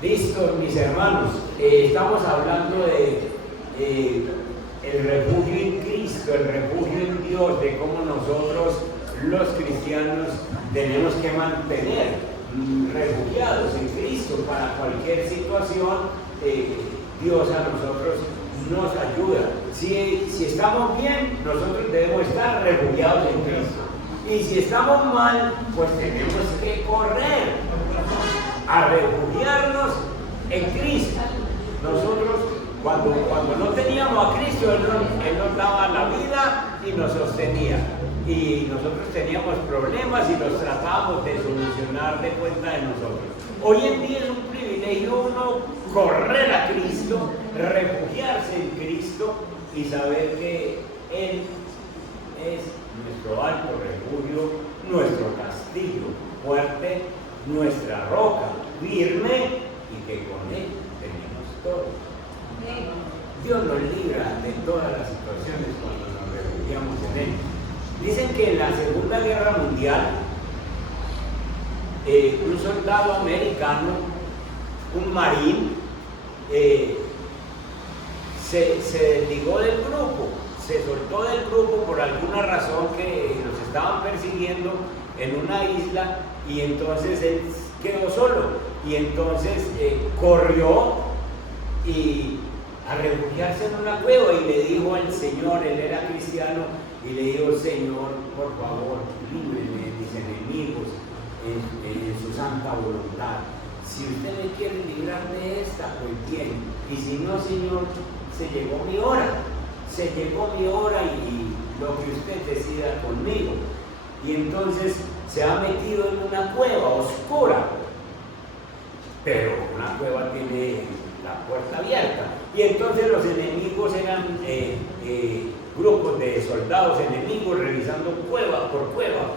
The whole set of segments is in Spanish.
Listo, mis hermanos, estamos hablando de el refugio en Cristo, el refugio en Dios, de cómo nosotros los cristianos tenemos que mantener refugiados en Cristo para cualquier situación. Dios a nosotros nos ayuda. Si estamos bien, nosotros debemos estar refugiados en Cristo. Y si estamos mal, pues tenemos que correr a refugiarnos en Cristo. Nosotros, cuando no teníamos a Cristo, Él nos daba la vida y nos sostenía. Y nosotros teníamos problemas y los tratábamos de solucionar de cuenta de nosotros. Hoy en día es un privilegio uno correr a Cristo, refugiarse en Cristo y saber que Él es nuestro alto refugio, nuestro castillo fuerte, nuestra roca firme y que con Él tenemos todo. Dios nos libra de todas las situaciones cuando nos refugiamos en Él. Dicen que en la Segunda Guerra Mundial un soldado americano, un marín, se desligó del grupo, se soltó del grupo por alguna razón que los estaban persiguiendo en una isla y entonces él quedó solo y entonces corrió y a refugiarse en una cueva y le dijo al Señor, él era cristiano, y le dijo: Señor, por favor, líbreme de mis enemigos en su santa voluntad. Si usted me quiere librar de esta, pues bien, y si no, Señor, se llegó mi hora y lo que usted decida conmigo. Y entonces se ha metido en una cueva oscura, pero una cueva tiene la puerta abierta, y entonces los enemigos eran grupos de soldados enemigos revisando cueva por cueva,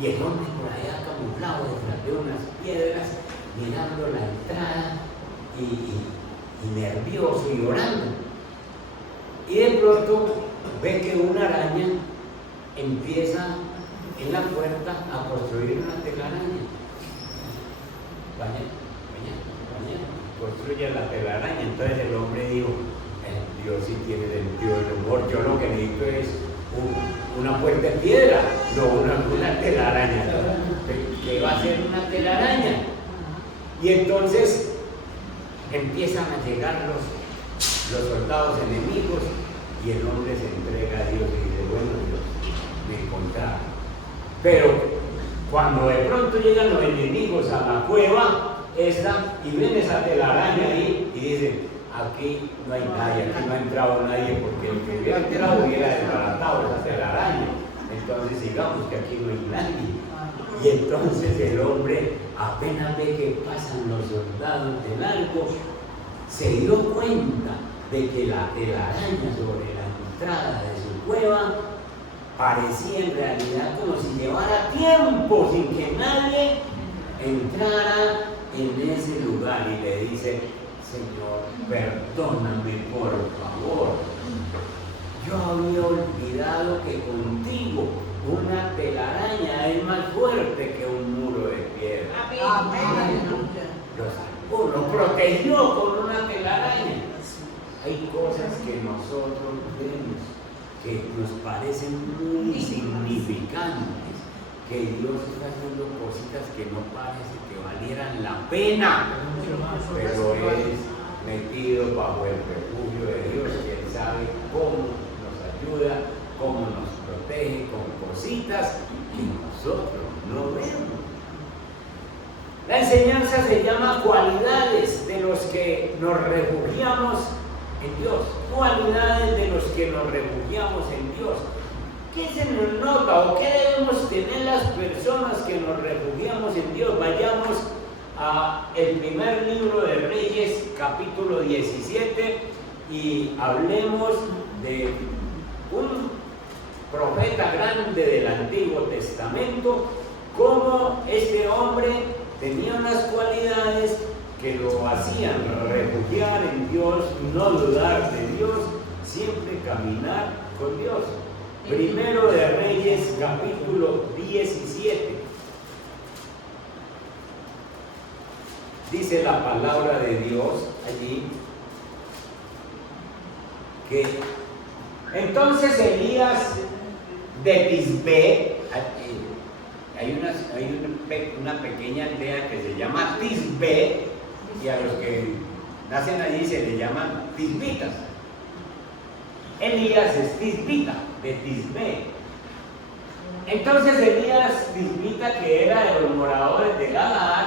y el hombre por allá camuflado detrás de unas piedras mirando la entrada y nervioso y orando, y de pronto ve que una araña empieza en la puerta a construir una telaraña. Construye la telaraña. Entonces el hombre dijo: Dios sí tiene sentido del humor, yo lo que necesito es una puerta de piedra, no una telaraña. ¿Qué va a ser una telaraña? Y entonces empiezan a llegar los soldados enemigos y el hombre se entrega a Dios y dice: bueno, Dios, me encontraron. Pero cuando de pronto llegan los enemigos a la cueva esta y ven esa telaraña ahí y dicen: aquí no hay nadie, aquí no ha entrado nadie, porque el que hubiera entrado hubiera desbaratado esa telaraña. Entonces sigamos, que aquí no hay nadie. Y entonces el hombre, apenas ve que pasan los soldados de largo, se dio cuenta de que la telaraña sobre la entrada de su cueva parecía en realidad como si llevara tiempo sin que nadie entrara en ese lugar, y le dice: Señor, perdóname por favor, yo había olvidado que contigo una telaraña es más fuerte que un muro de piedra. Amén. Lo salvó, lo protegió con una telaraña. Hay cosas que nosotros vemos que nos parecen muy insignificantes, que Dios está haciendo cositas que no parece que valieran la pena, pero es metido bajo el refugio de Dios, que Él sabe cómo nos ayuda, cómo nos protege con cositas que nosotros no vemos. La enseñanza se llama cualidades de los que nos refugiamos en Dios, cualidades de los que nos refugiamos en Dios. ¿Qué se nos nota o qué debemos tener las personas que nos refugiamos en Dios? Vayamos a el primer libro de Reyes, capítulo 17, y hablemos de un profeta grande del Antiguo Testamento, cómo este hombre tenía unas cualidades que lo hacían refugiar en Dios, no dudar de Dios, siempre caminar con Dios. Primero de Reyes, capítulo 17. dice la palabra de Dios allí que entonces Elías de Tisbé, hay una pequeña aldea que se llama Tisbé, y a los que nacen allí se le llaman tisbitas. Elías es tisbita, de Tisbé. Entonces Elías, tisbita, que era de los moradores de Galaad,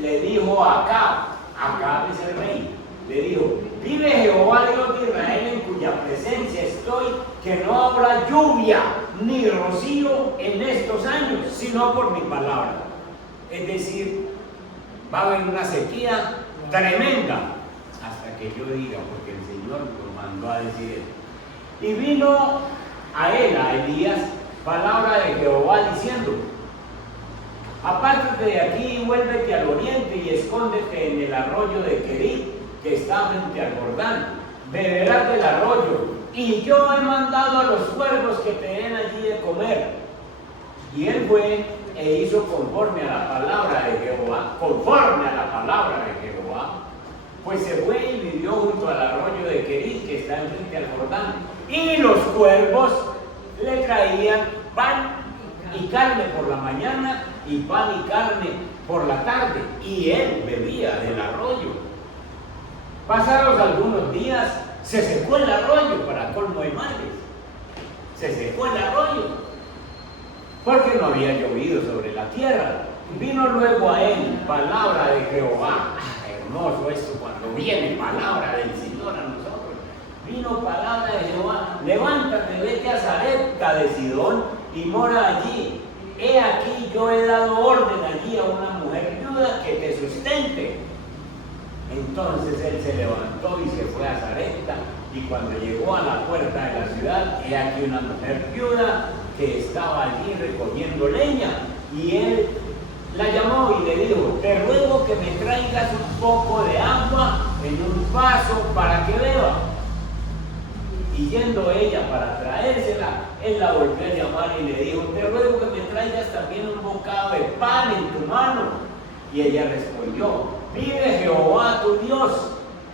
le dijo a Acab es el rey, le dijo: vive Jehová Dios de Israel, en cuya presencia estoy, que no habrá lluvia ni rocío en estos años, sino por mi palabra. Es decir, va a haber una sequía tremenda hasta que yo diga, porque el Señor lo mandó a decir eso. Y vino a él, a Elías, palabra de Jehová diciendo: apártate de aquí y vuélvete al oriente y escóndete en el arroyo de Querit, que está frente al Jordán. Beberás del arroyo, y yo he mandado a los cuervos que te den allí de comer. Y él fue e hizo conforme a la palabra de Jehová, pues se fue y vivió junto al arroyo de Querit, que está frente al Jordán. Y los cuervos le traían pan y carne por la mañana, y pan y carne por la tarde, y él bebía del arroyo. Pasados algunos días, se secó el arroyo, para colmo de males. Se secó el arroyo, porque no había llovido sobre la tierra. Vino luego a él palabra de Jehová. Hermoso esto, cuando viene palabra del Señor a nosotros. Vino palabra de Jehová: levántate, vete a Sarepta de Sidón y mora allí. He aquí, yo he dado orden allí a una mujer viuda que te sustente. Entonces él se levantó y se fue a Sarepta, y cuando llegó a la puerta de la ciudad, he aquí una mujer viuda que estaba allí recogiendo leña, y él la llamó y le dijo: te ruego que me traigas un poco de agua en un vaso para que beba. Y yendo ella para traérsela, él la volvió a llamar y le dijo: te ruego que me traigas también un bocado de pan en tu mano. Y ella respondió: vive Jehová tu Dios,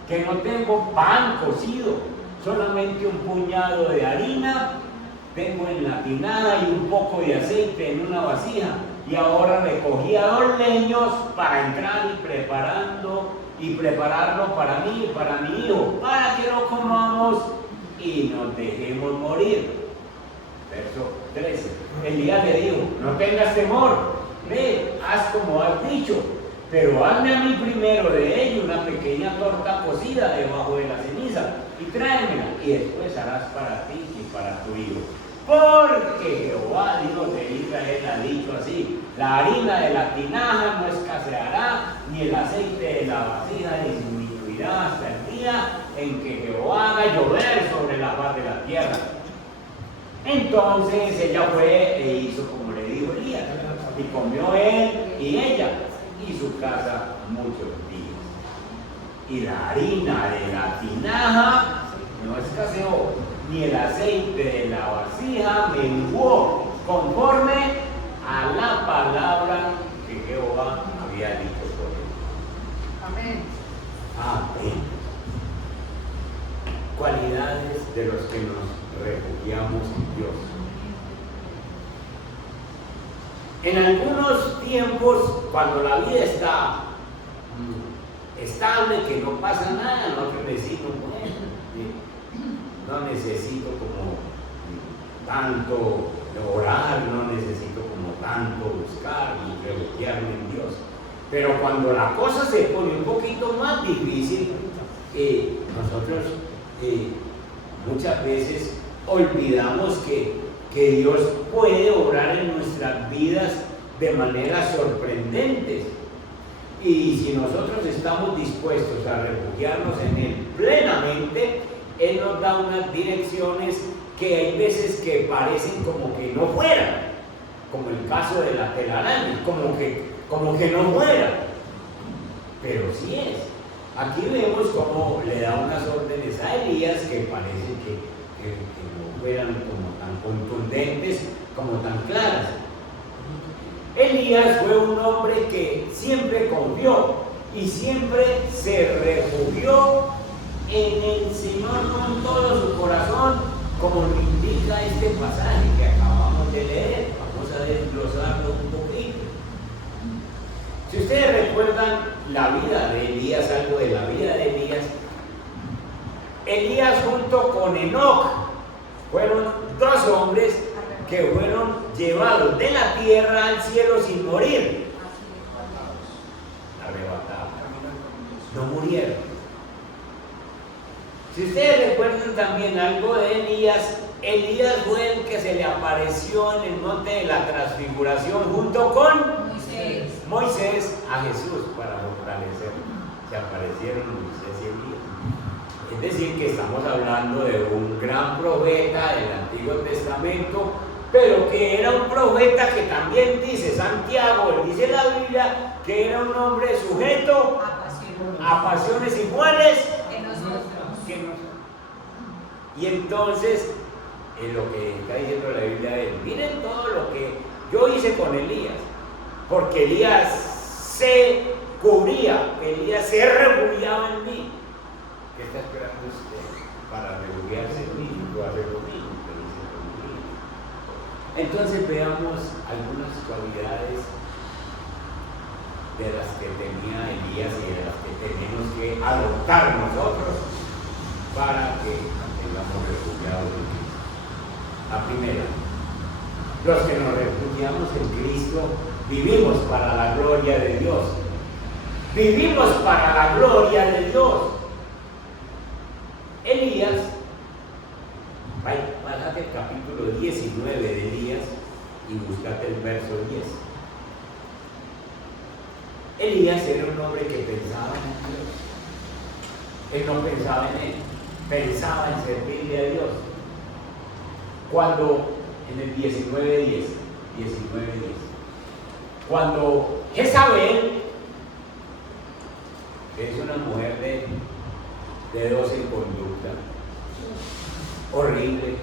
que no tengo pan cocido, solamente un puñado de harina tengo en la tinaja y un poco de aceite en una vasija. Y ahora recogía 2 leños para entrar y prepararlo para mí y para mi hijo, para que lo comamos y nos dejemos morir. Verso 13. Elías le dijo: no tengas temor, ve, haz como has dicho, pero hazme a mí primero de ello una pequeña torta cocida debajo de la ceniza y tráemela, y después harás para ti y para tu hijo. Porque Jehová, Dios de Israel, ha dicho así: la harina de la tinaja no escaseará, ni el aceite de la vasija disminuirá hasta el día en que Jehová haga llover sobre la faz de la tierra. Entonces ella fue e hizo como le dijo Elías, y comió él y ella y su casa muchos días. Y la harina de la tinaja no escaseó, ni el aceite de la vasija menguó, conforme a la palabra que Jehová había dicho por él. Amén. Amén. Cualidades de los que nos refugiamos en Dios. En algunos tiempos, cuando la vida está estable, que no pasa nada, nosotros decimos: bueno, no necesito como tanto orar, no necesito como tanto buscar y refugiarme en Dios. Pero cuando la cosa se pone un poquito más difícil, nosotros muchas veces olvidamos que Dios puede obrar en nuestras vidas de maneras sorprendentes. Y si nosotros estamos dispuestos a refugiarnos en Él plenamente, Él nos da unas direcciones que hay veces que parecen como que no fueran, como el caso de la telaraña, como que no fuera, pero sí es. Aquí vemos cómo le da unas órdenes a Elías que parece que no fueran como tan contundentes, como tan claras. Elías fue un hombre que siempre confió y siempre se refugió en el Señor con todo su corazón, como lo indica este pasaje que acabamos de leer. Vamos a desglosarlo un poquito. Si ustedes recuerdan la vida de Elías, algo de la vida de Elías, Elías junto con Enoc fueron dos hombres que fueron llevados de la tierra al cielo sin morir. Arrebatados. No murieron. Si ustedes recuerdan también algo de Elías, Elías fue el que se le apareció en el monte de la transfiguración junto con Moisés a Jesús para fortalecerlo. Se aparecieron Moisés y Elías. Es decir, que estamos hablando de un gran profeta del Antiguo Testamento, pero que era un profeta que también dice Santiago, dice la Biblia, que era un hombre sujeto a pasiones iguales que nosotros. Y entonces, en lo que está diciendo la Biblia de él, miren todo lo que yo hice con Elías, porque Elías se cubría, Elías se refugiaba en mí. ¿Qué está esperando usted para refugiarse en mí? Yo hacer lo mismo que hice conmigo. Entonces veamos algunas cualidades de las que tenía Elías y de las que tenemos que adoptar nosotros para que tengamos refugiados en Cristo. La primera, los que nos refugiamos en Cristo vivimos para la gloria de Dios. Vivimos para la gloria de Dios. Elías, bájate el capítulo 19 de Elías y búscate el verso 10. Elías era un hombre que pensaba en Dios. Él no pensaba en él, pensaba en servirle a Dios. Cuando, en el 19:10, cuando Jezabel, que es una mujer de 12 en conducta, horrible,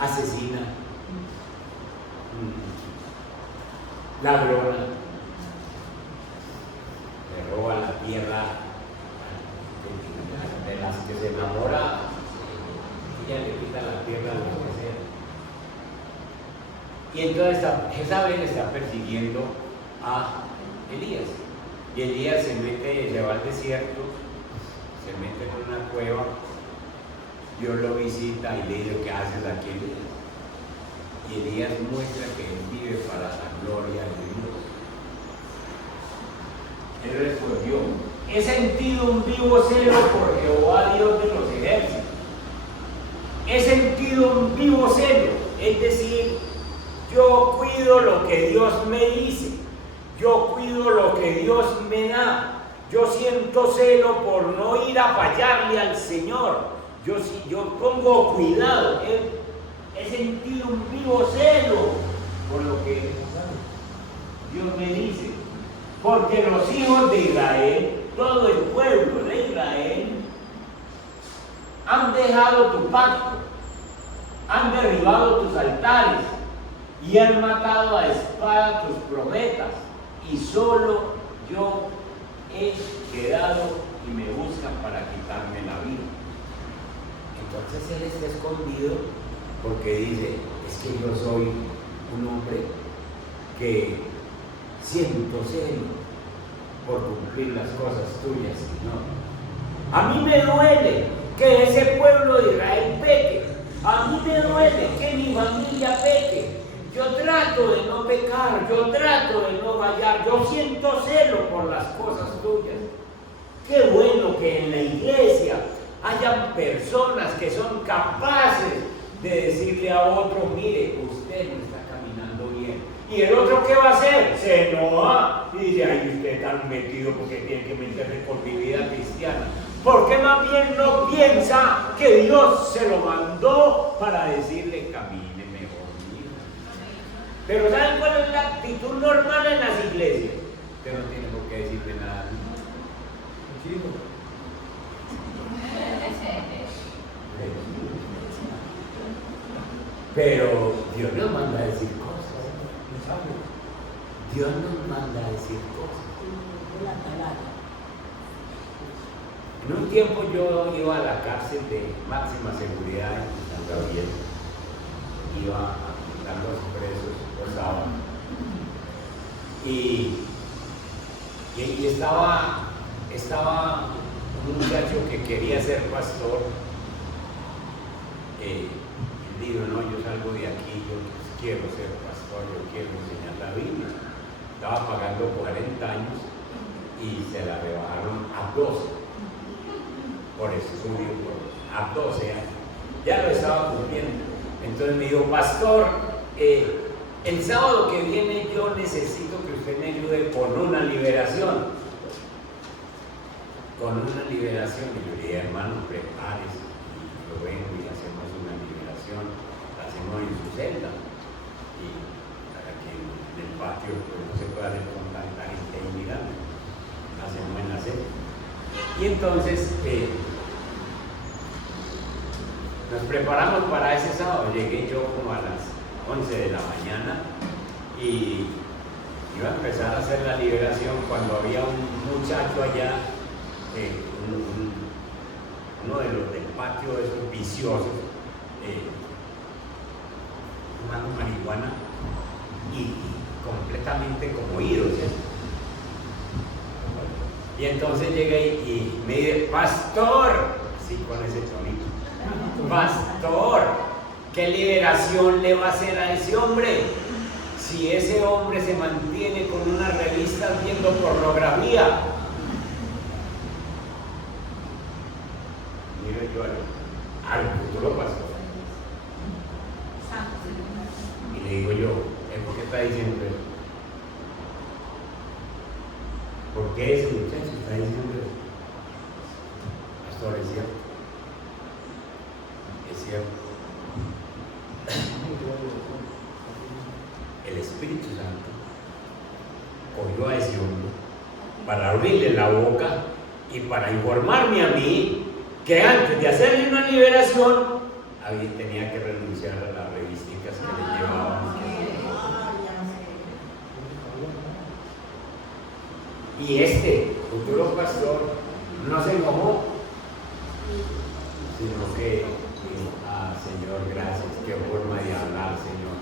asesina, ladrona, le roba la tierra, de las que se enamora, ella le quita la tierra a los que sea. Y entonces Jezabel está persiguiendo a Elías. Y Elías se va al desierto, se mete en una cueva, Dios lo visita y le dice: ¿qué haces aquí, Elías? Y Elías muestra que él vive para la gloria de Dios. Él respondió: he sentido un vivo celo por Jehová, Dios de los ejércitos. He sentido un vivo celo, es decir, yo cuido lo que Dios me dice, yo cuido lo que Dios me da, yo siento celo por no ir a fallarle al Señor, yo pongo cuidado, he sentido un vivo celo por lo que Dios me dice, porque los hijos de Israel, todo el pueblo de Israel, han dejado tu pacto, han derribado tus altares y han matado a espada tus profetas, y solo yo he quedado y me buscan para quitarme la vida. Entonces él está escondido porque dice: es que yo soy un hombre que siento celo por cumplir las cosas tuyas, ¿no? A mí me duele que ese pueblo de Israel peque, a mí me duele que mi familia peque. Yo trato de no pecar, yo trato de no fallar, yo siento celo por las cosas tuyas. Qué bueno que en la iglesia hayan personas que son capaces de decirle a otro: mire, usted no está caminando bien. Y el otro, ¿qué va a hacer? Se enoja y dice: ay, usted está metido porque tiene que meterse por mi vida cristiana. ¿Por qué más bien no piensa que Dios se lo mandó para decirle: camine mejor? Pero ¿saben cuál es la actitud normal en las iglesias? Usted no tiene por qué decirle nada. Pero Dios nos manda a decir cosas. Dios nos manda a decir cosas. En un tiempo yo iba a la cárcel de máxima seguridad en San Gabriel. Iba a visitar los presos por sábado. Y estaba un muchacho que quería ser pastor. Él dijo, no, yo salgo de aquí, yo quiero ser pastor, yo quiero enseñar la Biblia. Estaba pagando 40 años y se la rebajaron a 12 por estudio, a 12 años. Ya lo estaba cumpliendo. Entonces me dijo, pastor, el sábado que viene yo necesito que usted me ayude con una liberación. Con una liberación. Y yo le dije, hermano, prepárese. Y lo vengo y hacemos una liberación. La hacemos en su celda. Y para que en el patio pues, no se pueda hacer con tanta gente ahí mirando. La hacemos en la celda. Y entonces nos preparamos para ese sábado. Llegué yo como a las 11 de la mañana y iba a empezar a hacer la liberación cuando había un muchacho allá, uno de los del patio de esos viciosos, fumando marihuana y completamente como oído, ¿cierto? Y entonces llegué y me dice, pastor, así con ese tonito, pastor, ¿qué liberación le va a hacer a ese hombre? Si ese hombre se mantiene con unas revistas viendo pornografía. Mire yo al futuro pastor. Y le digo yo, ¿por qué está diciendo eso? ¿Por qué ese muchacho está diciendo eso? Pastor, es cierto. Es cierto. El Espíritu Santo cogió a ese hombre para abrirle la boca y para informarme a mí que antes de hacerle una liberación tenía que renunciar a las revistas que le llevaban. Y este futuro pastor no se enojó, sino que dijo, Señor, gracias, qué forma de hablar, Señor.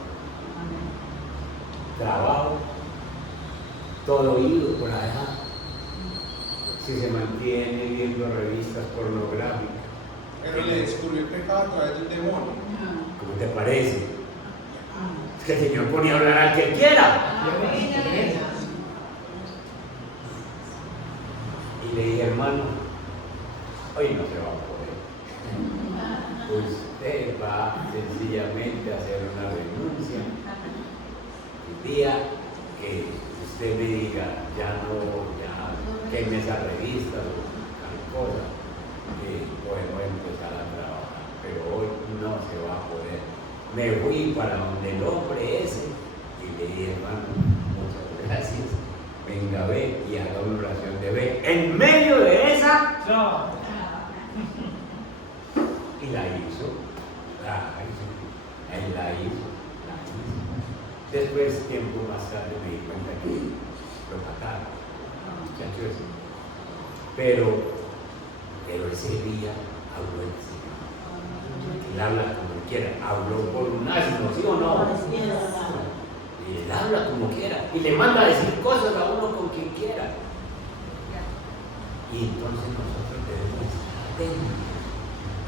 Trabajo, todo oído por allá, si se mantiene viendo revistas pornográficas. Pero le descubrió el pecado a través del demonio. ¿Cómo te parece? Es que el Señor pone a hablar al que quiera. Y le dije, hermano, hoy no se va a poder. Usted va sencillamente a hacer una renuncia. El día que usted me diga, ya queme esa revista o tal cosa, podemos empezar a trabajar. Pero hoy no se va a poder. Me fui para donde el hombre ese y le dije, hermano, muchas gracias. Venga, ve y haga una oración de ve. En medio de esa, y la hizo. Él la hizo. Después, tiempo más tarde, me di cuenta que lo mataron, muchachos. Pero ese día habló el Señor. Él habla como quiera. Habló por un asno, ¿sí o no? Y él habla como quiera. Y le manda a decir cosas a uno con quien quiera. Y entonces nosotros debemos estar atentos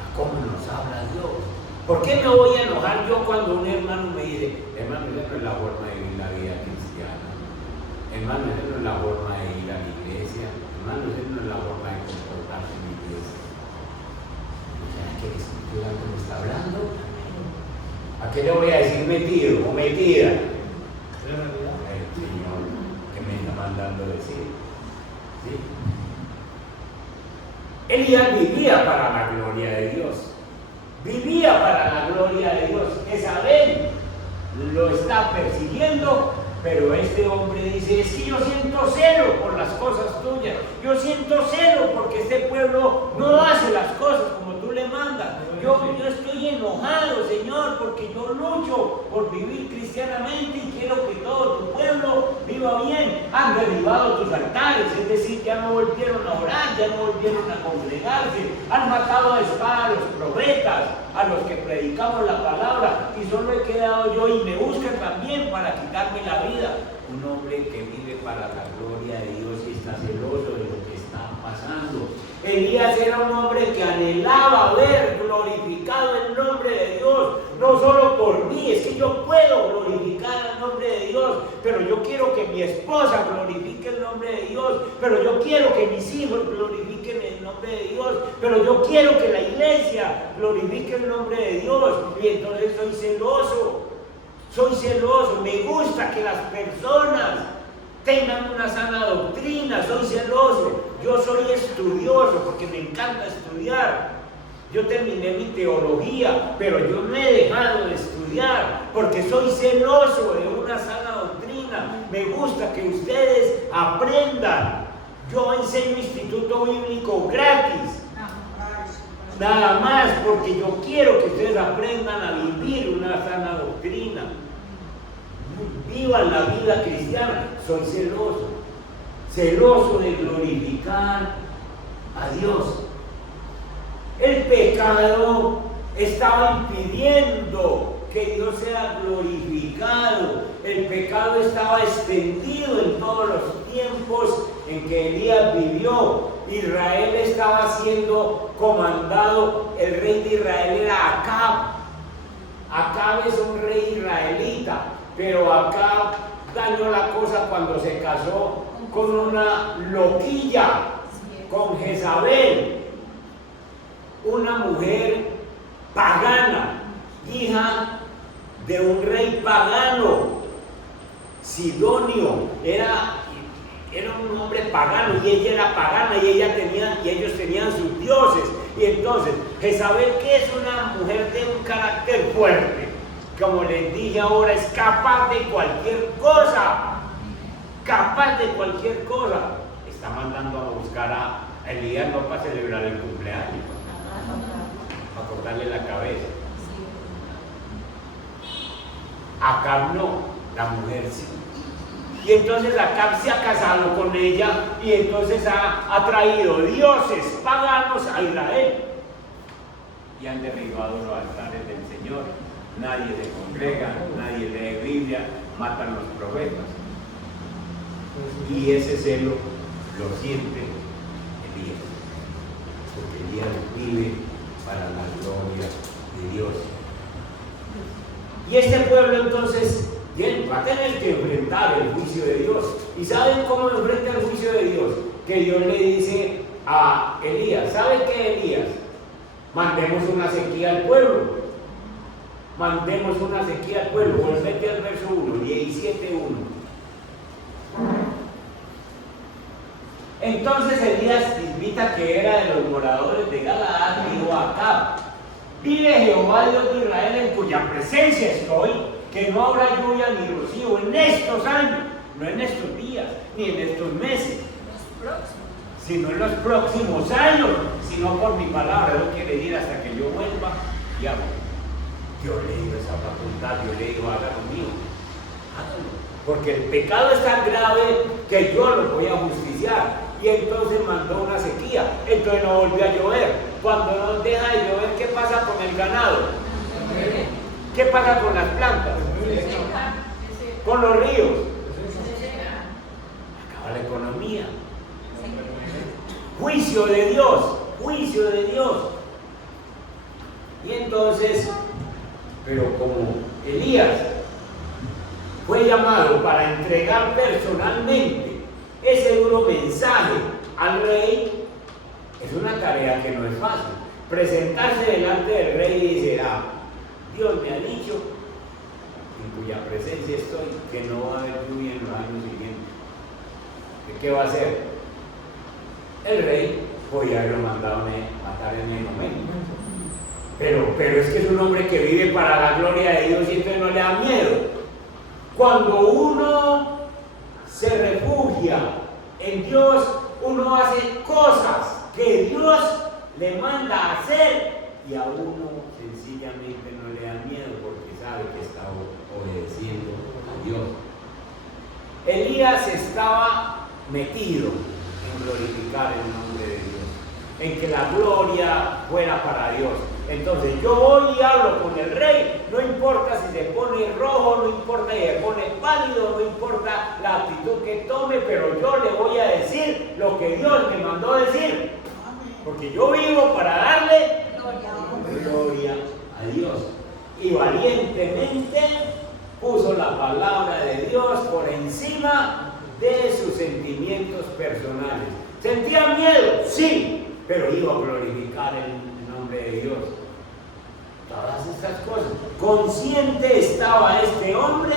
a cómo nos habla Dios. ¿Por qué me voy a enojar yo cuando un hermano me dice, hermano, esa no es la forma de vivir la vida cristiana? Hermano, esa no es la forma de ir a la iglesia. Hermano, esa no es la forma de comportarse en la iglesia. ¿Será que el Espíritu Santo me está hablando? ¿A qué le voy a decir metido o metida? El Señor que me está mandando decir. ¿Sí? Elías vivía para la gloria de Dios. Vivía para la gloria de Dios. Jezabel lo está persiguiendo, pero este hombre dice, es que yo siento celo por las cosas tuyas. Yo siento celo porque este pueblo no hace las cosas como tú le mandas. Yo estoy enojado, Señor, porque yo lucho por vivir cristianamente y quiero que todo tu pueblo viva iba bien, han derribado tus altares, es decir, ya no volvieron a orar, ya no volvieron a congregarse, han matado a espada a los profetas, a los que predicamos la palabra, y solo he quedado yo y me buscan también para quitarme la vida. Un hombre que vive para la gloria de Dios y está celoso de lo que está pasando. Elías era un hombre que anhelaba ver glorificado el nombre de Dios, no solo por mí, es que yo puedo glorificar el nombre de Dios, pero yo quiero que mi esposa glorifique el nombre de Dios, pero yo quiero que mis hijos glorifiquen el nombre de Dios, pero yo quiero que la iglesia glorifique el nombre de Dios, y entonces soy celoso, me gusta que las personas tengan una sana doctrina, soy celoso, yo soy estudioso porque me encanta estudiar. Yo terminé mi teología, pero yo no he dejado de estudiar porque soy celoso de una sana doctrina. Me gusta que ustedes aprendan. Yo enseño instituto bíblico gratis. Nada más porque yo quiero que ustedes aprendan a vivir una sana doctrina. Vivan la vida cristiana. Soy celoso de glorificar a Dios. El pecado estaba impidiendo que Dios sea glorificado. El pecado estaba extendido en todos los tiempos en que Elías vivió. Israel estaba siendo comandado, el rey de Israel era Acab. Acab es un rey israelita, pero Acab dañó la cosa cuando se casó con una loquilla, con Jezabel, una mujer pagana, hija de un rey pagano, Sidonio, era un hombre pagano y ella era pagana y ellos tenían sus dioses. Y entonces, Jezabel, que es una mujer de un carácter fuerte, como les dije ahora, es capaz de cualquier cosa, está mandando a buscar a Elías no para celebrar el cumpleaños, para cortarle la cabeza. Acab no, la mujer sí. Y entonces Acab se ha casado con ella y entonces ha traído dioses paganos a Israel y han derribado los altares del Señor. Nadie se congrega, nadie lee Biblia, matan los profetas. Y ese celo lo siente Elías, porque Elías vive para la gloria de Dios. Y este pueblo entonces va a tener que enfrentar el juicio de Dios. ¿Y saben cómo enfrenta el juicio de Dios? Que Dios le dice a Elías, ¿sabe qué, Elías? Mandemos una sequía al pueblo. Volvete al verso 1, 17:1. Entonces Elías, tisbita, que era de los moradores de Galaad, dijo a Acab: vive Jehová Dios de Israel, en cuya presencia estoy, que no habrá lluvia ni rocío en estos años, no en estos días, ni en estos meses, sino en los próximos años, sino por mi palabra. Eso quiere decir hasta que yo vuelva y hago. Yo le digo esa facultad, yo le digo, hágalo mío, hágalo, porque el pecado es tan grave que yo lo voy a justiciar. Y entonces mandó una sequía, entonces no volvió a llover. Cuando no deja de llover, ¿qué pasa con el ganado? ¿Qué pasa con las plantas? Con los ríos. Acaba la economía. Juicio de Dios. Y entonces, pero como Elías fue llamado para entregar personalmente ese duro mensaje al rey, es una tarea que no es fácil. Presentarse delante del rey y decir: Dios me ha dicho, en cuya presencia estoy, que no va a haber lluvia en los años siguientes. ¿Qué va a hacer? El rey podía haberlo mandado a matar en el momento. Pero es que es un hombre que vive para la gloria de Dios y entonces no le da miedo. Cuando uno se refugia en Dios, uno hace cosas que Dios le manda a hacer y a uno sencillamente no le da miedo porque sabe que está obedeciendo a Dios. Elías estaba metido en glorificar el nombre de Dios, en que la gloria fuera para Dios. Entonces yo voy y hablo con el rey, no importa si se pone rojo, no importa si se pone pálido, no importa la actitud que tome, pero yo le voy a decir lo que Dios me mandó decir, porque yo vivo para darle gloria a Dios. Y valientemente puso la palabra de Dios por encima de sus sentimientos personales. ¿Sentía miedo? Sí, pero iba a glorificar el nombre de Dios. Todas estas cosas. Consciente estaba este hombre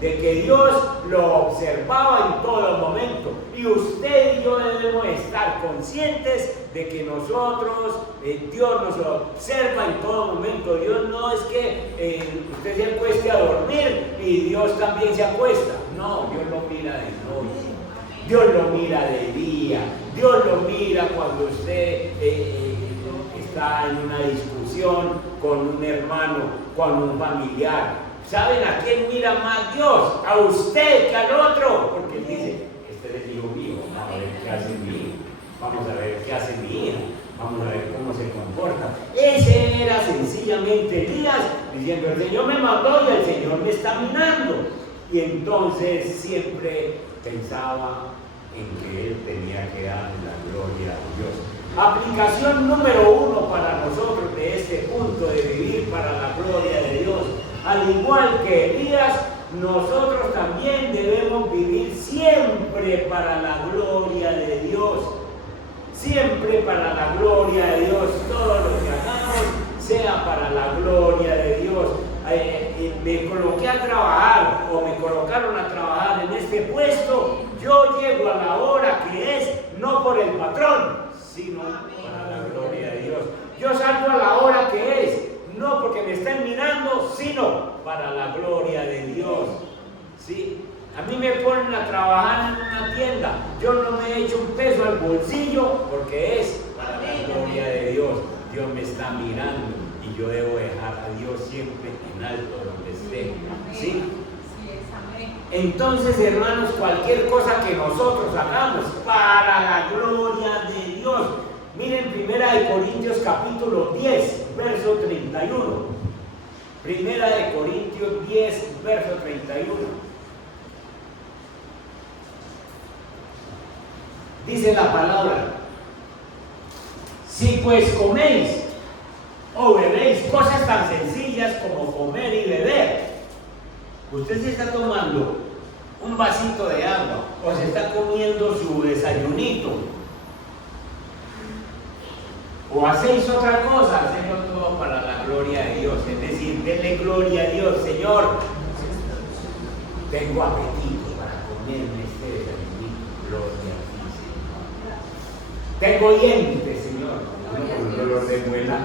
de que Dios lo observaba en todo momento. Y usted y yo debemos estar conscientes de que nosotros, Dios nos observa en todo momento. Dios no es que usted se acueste a dormir y Dios también se acuesta. No, Dios lo mira de noche. Dios lo mira de día. Dios lo mira cuando usted está en una discusión con un hermano, con un familiar. ¿Saben a quién mira más Dios? A usted que al otro. Porque él dice, este es el hijo mío, vamos a ver qué hace mi hijo, vamos a ver qué hace mi hija, vamos a ver cómo se comporta. Ese era sencillamente Elías diciendo, el Señor me mandó y el Señor me está mirando. Y entonces siempre pensaba en que él tenía que dar la gloria a Dios. Aplicación número 1 para nosotros de este punto de vivir para la gloria de Dios. Al igual que Elías, nosotros también debemos vivir siempre para la gloria de Dios. Siempre para la gloria de Dios. Todo lo que hagamos sea para la gloria de Dios. Me coloqué a trabajar o me colocaron a trabajar en este puesto. Yo llego a la hora que es, no por el patrón, sino para la gloria de Dios. Yo salgo a la hora que es, no porque me estén mirando, sino para la gloria de Dios. ¿Sí? A mí me ponen a trabajar en una tienda, yo no me echo un peso al bolsillo porque es para la gloria de Dios. Dios me está mirando y yo debo dejar a Dios siempre en alto donde esté. ¿Sí? Entonces, hermanos, cualquier cosa que nosotros hagamos para la gloria de Dios. Miren 1 Corintios capítulo 10, verso 31. 1 Corintios 10, verso 31. Dice la palabra: si pues coméis o bebéis cosas tan sencillas como comer y beber, usted se está tomando un vasito de agua o se está comiendo su desayunito o hacéis otra cosa, hacedlo todo para la gloria de Dios. Es decir, denle gloria a Dios. Señor, tengo apetito para comerme este desayunito. Gloria a ti, Señor. Tengo dientes, Señor. Con un dolor de muela.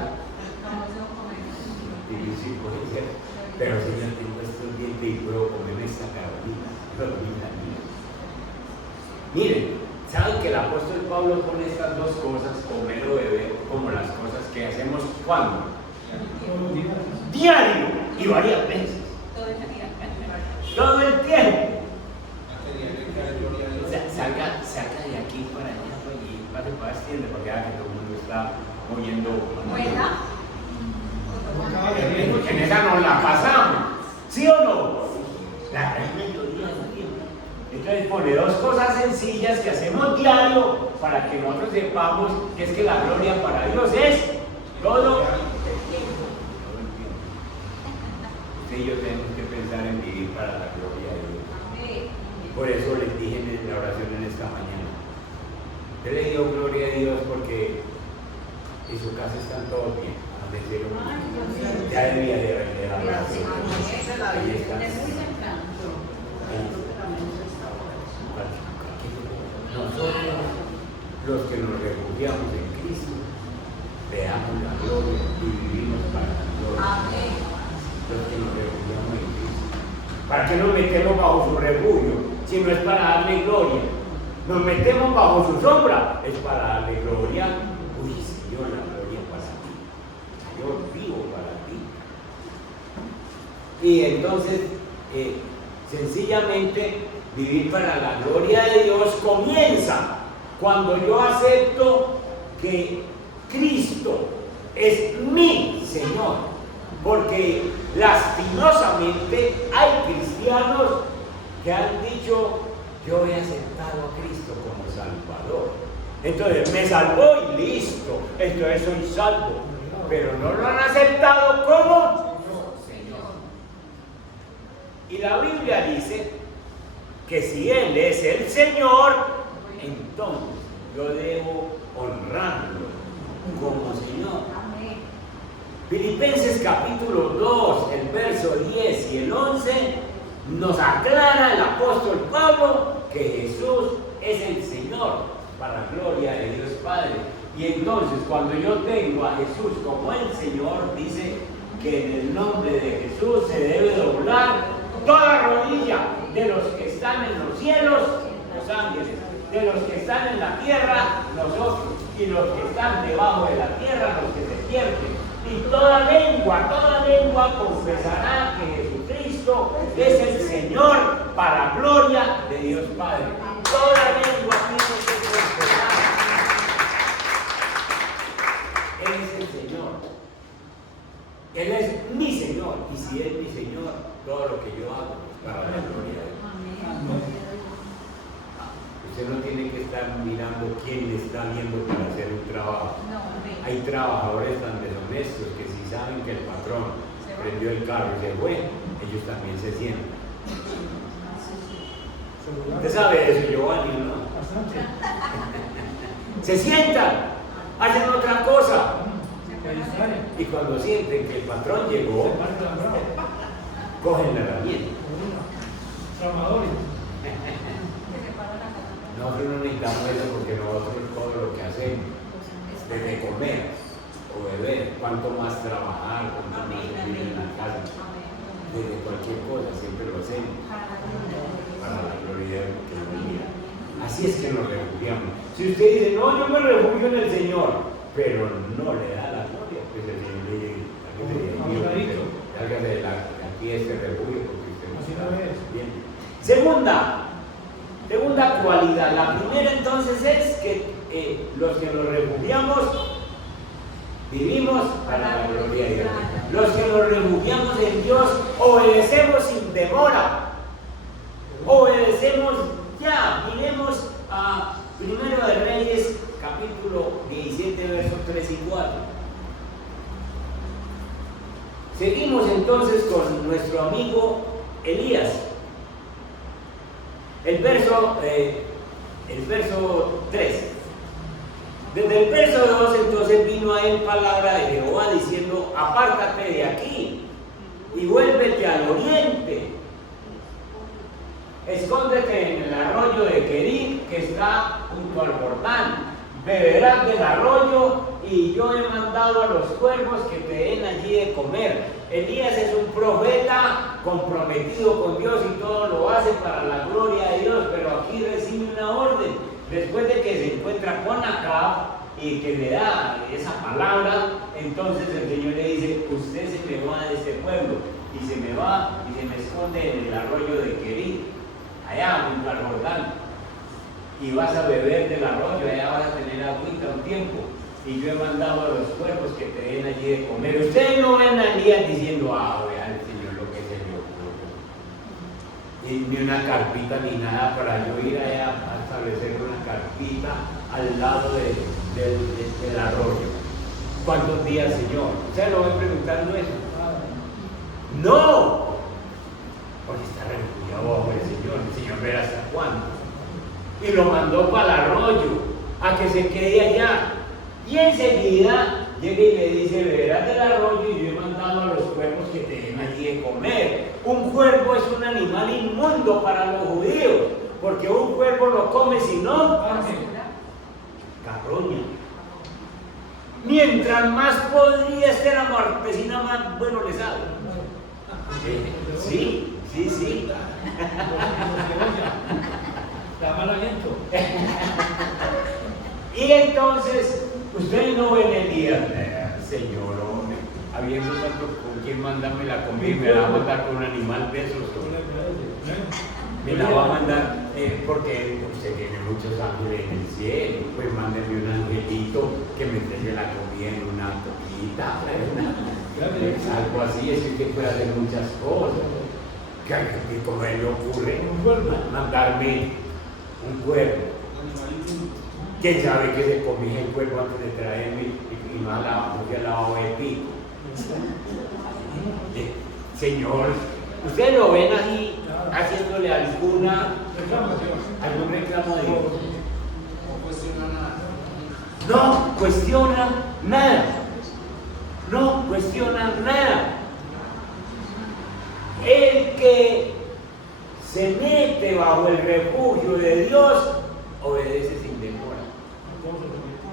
Sí, puede ser. Pero Señor, tengo estos dientes y puedo comerme esta carolina. Miren, ¿saben que el apóstol Pablo pone estas dos cosas, comer o beber, como las cosas que hacemos cuando? Diario y varias veces. Todo el tiempo. Saca de aquí para allá, y pase para extiende, porque ya que todo el mundo está oyendo. En esa nos la pasamos, ¿sí o no? La gran mayoría del tiempo. Entonces pone dos cosas sencillas que hacemos diario para que nosotros sepamos que es que la gloria para Dios es todo el tiempo. Usted y yo tenemos que pensar en vivir para la gloria de Dios. Por eso les dije en la oración en esta mañana, yo le digo gloria a Dios porque en su casa están todos bien. Ya debía de haber la oración. Ahí está. Nosotros, los que nos refugiamos en Cristo, veamos la gloria y vivimos para la gloria. Los que nos refugiamos en Cristo. ¿Para qué nos metemos bajo su refugio? Si no es para darle gloria. Nos metemos bajo su sombra, es para darle gloria. Uy, Señor, la gloria para ti. Señor, vivo para ti. Y entonces, sencillamente, Vivir para la gloria de Dios comienza cuando yo acepto que Cristo es mi Señor. Porque lastimosamente hay cristianos que han dicho: yo he aceptado a Cristo como Salvador. Entonces me salvó y listo, entonces soy salvo. Pero no lo han aceptado como Señor. Y la Biblia dice que si Él es el Señor, entonces yo debo honrarlo como Señor. Filipenses capítulo 2, el verso 10 y el 11, nos aclara el apóstol Pablo que Jesús es el Señor para gloria de Dios Padre. Y entonces cuando yo tengo a Jesús como el Señor, dice que en el nombre de Jesús se debe doblar toda rodilla de los que están en los cielos, los ángeles, de los que están en la tierra, nosotros, y los que están debajo de la tierra, los que se pierden. Y toda lengua confesará que Jesucristo es el Señor para gloria de Dios Padre. Toda lengua tiene que confesar. Él es el Señor. Él es mi Señor. Y si es mi Señor, todo lo que yo hago es para la gloria de Dios. Usted no tiene que estar mirando quién le está viendo para hacer un trabajo. Hay trabajadores tan deshonestos que si saben que el patrón prendió el carro y se fue, ellos también se sientan. Usted sabe eso, Giovanni, ¿no? Se sientan, hacen otra cosa. Y cuando sienten que el patrón llegó, cogen la herramienta. Nosotros no necesitamos eso porque nosotros todo lo que hacemos, desde comer o beber, cuanto más trabajar, cuanto más vivir en la casa, desde cualquier cosa, siempre lo hacemos para la gloria de Dios. Así es que nos refugiamos. Si usted dice: no, yo me refugio en el Señor, pero no le da la gloria, pues el Señor le dice: sálgase de aquí de este refugio porque usted no está bien. Segunda cualidad. La primera entonces es que los que nos refugiamos vivimos para la gloria de Dios. Los que nos refugiamos en Dios obedecemos sin demora. Obedecemos ya. Miremos a Primero de Reyes capítulo 17 versos 3 y 4. Seguimos entonces con nuestro amigo Elías. El verso 3. Desde el verso 2 entonces vino a él palabra de Jehová diciendo: apártate de aquí y vuélvete al oriente. Escóndete en el arroyo de Querit que está junto al Jordán. Beberás del arroyo y yo he mandado a los cuervos que te den allí de comer. Elías es un profeta comprometido con Dios y todo lo hace para la gloria de Dios, pero aquí recibe una orden. Después de que se encuentra con Acab y que le da esa palabra, entonces el Señor le dice: usted se me va de este pueblo, y se me va y se me esconde en el arroyo de Querit, allá junto al Jordán, y vas a beber del arroyo, allá vas a tener agüita un tiempo, y yo he mandado a los cuervos que te den allí de comer. Ustedes no ven a Elías diciendo: vean el Señor lo que se le ocurre, ni una carpita ni nada para yo ir allá a establecer una carpita al lado del arroyo. ¿Cuántos días, Señor? ¿Ustedes lo ven preguntando eso? No, porque está refugiado bajo el Señor verá hasta cuándo. Y lo mandó para el arroyo a que se quede allá. Y enseguida llega y le dice: beberás del arroyo y yo he mandado a los cuervos que te den allí de comer. Un cuervo es un animal inmundo para los judíos, porque un cuervo lo come si no carroña. Mientras más podría esté la marpesina, más bueno le sabe. Sí. Da mal aliento. Y entonces, ustedes no ven Elías: Señor, hombre, habiendo tanto con quien mandarme la comida y me la va a mandar con un animal de esos. Me la va a mandar porque usted tiene muchos ángeles en el cielo. Pues mándeme un angelito que me traiga la comida en una toquita, algo así. Es que usted puede hacer muchas cosas. Que como él le ocurre mandarme un cuervo. ¿Quién sabe que se comía el cuervo antes de traerme y no había lavado el pico? Señor, ¿ustedes lo ven ahí haciéndole algún reclamo a Dios? No cuestiona nada. No cuestiona nada. No cuestiona nada. El que se mete bajo el refugio de Dios obedece sin demora,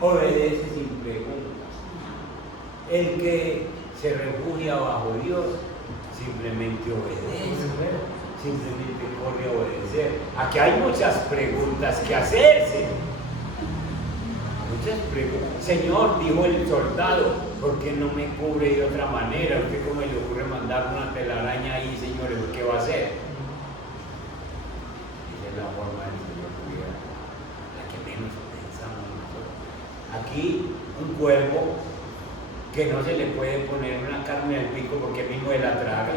obedece sin preguntas. El que se refugia bajo Dios simplemente obedece, simplemente corre a obedecer. Aquí hay muchas preguntas que hacerse. Muchas preguntas. Señor, dijo el soldado, ¿por qué no me cubre de otra manera? ¿Usted cómo le ocurre mandar una telaraña ahí, señores? ¿Qué va a hacer? Esa es la forma del Señor cuidar, la que menos pensamos nosotros. Aquí un cuervo que no se le puede poner una carne al pico porque mismo de la traga.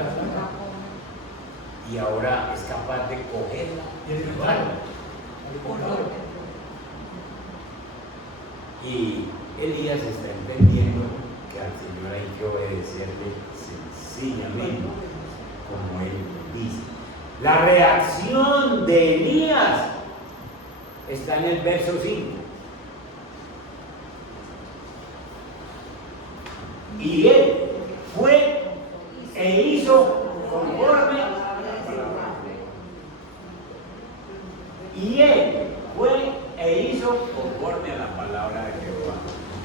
Y ahora es capaz de cogerla y llevarla. Y Elías está entendiendo que al Señor hay que obedecerle sencillamente, como él dice. La reacción de Elías está en el verso 5. Y él fue e hizo conforme. Y él fue e hizo conforme a la palabra de Jehová.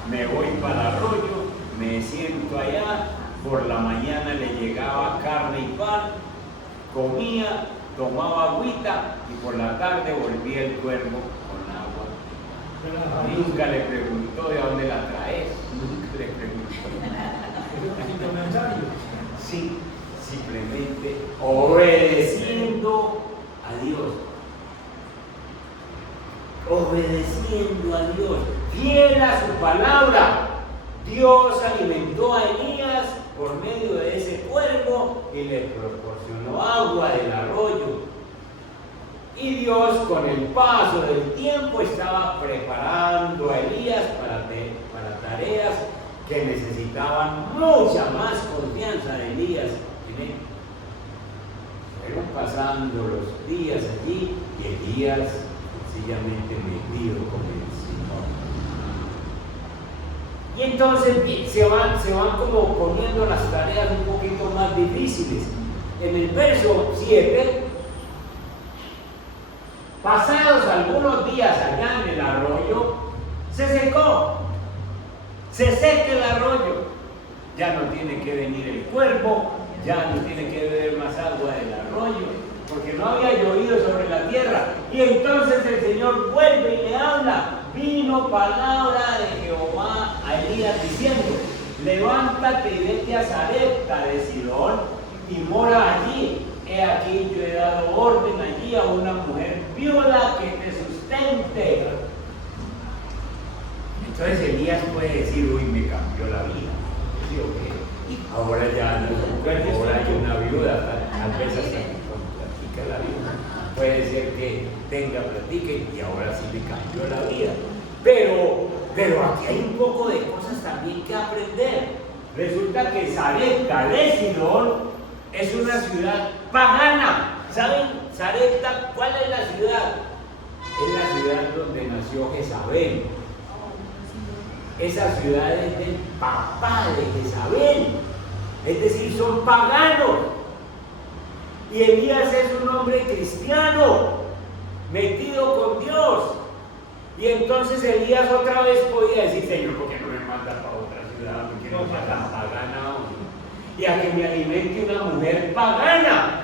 Me voy para el arroyo, me siento allá, por la mañana le llegaba carne y pan, comía, tomaba agüita y por la tarde volvía el cuervo con agua. Nunca le preguntó de dónde la traes, nunca le preguntó. Sí, simplemente obedeciendo a Dios. Obedeciendo a Dios, fiel a su palabra. Dios alimentó a Elías por medio de ese cuervo y le proporcionó agua del arroyo. Y Dios, con el paso del tiempo, estaba preparando a Elías para tareas que necesitaban mucha más confianza de Elías en él. Fueron pasando los días allí y Elías sencillamente metido con el Señor. Y entonces se van como poniendo las tareas un poquito más difíciles. En el verso 7, pasados algunos días allá en el arroyo, se secó. Se seca el arroyo. Ya no tiene que venir el cuervo, ya no tiene que beber más agua del arroyo, porque no había llovido sobre la tierra. Y entonces el Señor vuelve y le habla. Vino palabra de Jehová a Elías diciendo: levántate y vete a Sarepta de Sidón y mora allí. He aquí yo he dado orden allí a una mujer viuda que te sustente. Entonces Elías puede decir: uy, me cambió la vida. ¿Sí o qué? Ahora ya no es un cuerpo, ahora hay una viuda, tal vez hasta platica la vida. Puede ser que platique y ahora sí le cambió la vida. Pero aquí hay un poco de cosas también que aprender. Resulta que Sarepta de Sidón es una ciudad pagana. ¿Saben? Sarepta, ¿cuál es la ciudad? Es la ciudad donde nació Jezabel. Esa ciudad es del papá de Jezabel. Es decir, son paganos. Y Elías es un hombre cristiano, metido con Dios. Y entonces Elías otra vez podía decir: Señor, ¿por qué no me manda para otra ciudad? ¿Por qué no manda pagana? Y a que me alimente una mujer pagana.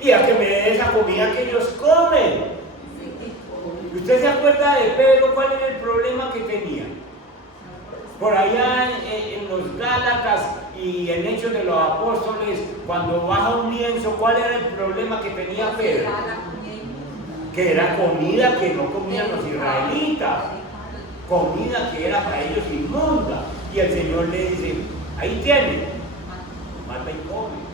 Y a que me dé esa comida que ellos comen. ¿Usted se acuerda de Pedro? ¿Cuál era el problema que tenía? Por allá en los Gálatas y en Hechos de los Apóstoles, cuando baja un lienzo, ¿cuál era el problema que tenía Pedro? Que era comida que no comían los israelitas, comida que era para ellos inmunda. Y el Señor le dice, ahí tiene, mata y come.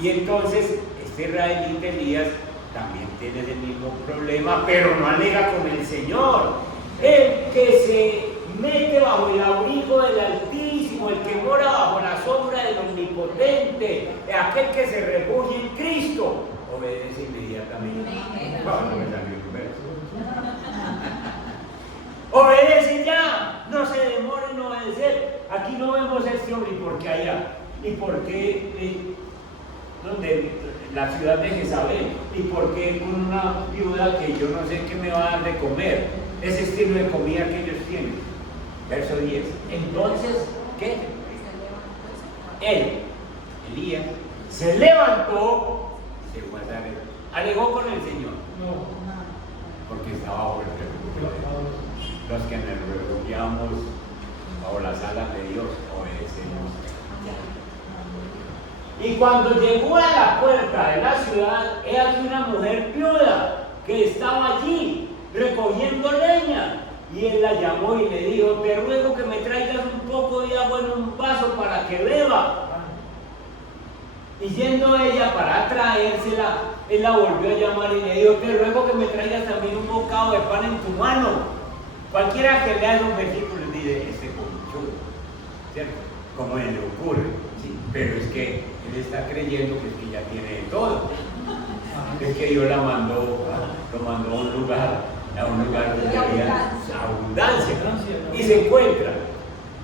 Y entonces este israelita Elías también tiene el mismo problema, pero no alega con el Señor. El que se mete bajo el abrigo del Altísimo, el que mora bajo la sombra del Omnipotente, aquel que se refugia en Cristo, obedece inmediatamente. Bueno, me salió un verso. Obedece ya, no se demore en obedecer. Aquí no vemos a este hombre, ¿y por qué allá? ¿Y por qué donde la ciudad de Jezabel? ¿Y por qué con una viuda que yo no sé qué me va a dar de comer? Ese estilo de comida que ellos tienen. Verso 10. Entonces, ¿qué? Él, Elías, se levantó y se fue a Zaret. Alegó con el Señor. No. Porque estaba bajo el refugio de Dios. Los que nos refugiamos bajo las alas de Dios obedecemos. Y cuando llegó a la puerta de la ciudad, he aquí una mujer viuda que estaba allí recogiendo leña. Y él la llamó y le dijo, te ruego que me traigas un poco de agua en un vaso para que beba. Y yendo ella para traérsela, él la volvió a llamar y le dijo, te ruego que me traigas también un bocado de pan en tu mano. Cualquiera que lea esos versículos dice, este conchudo, ¿cierto? Como él le ocurre, ¿sí? Pero es que él está creyendo que es que ya tiene de todo. Es que Dios lo mandó a un lugar donde había abundancia. Y se encuentra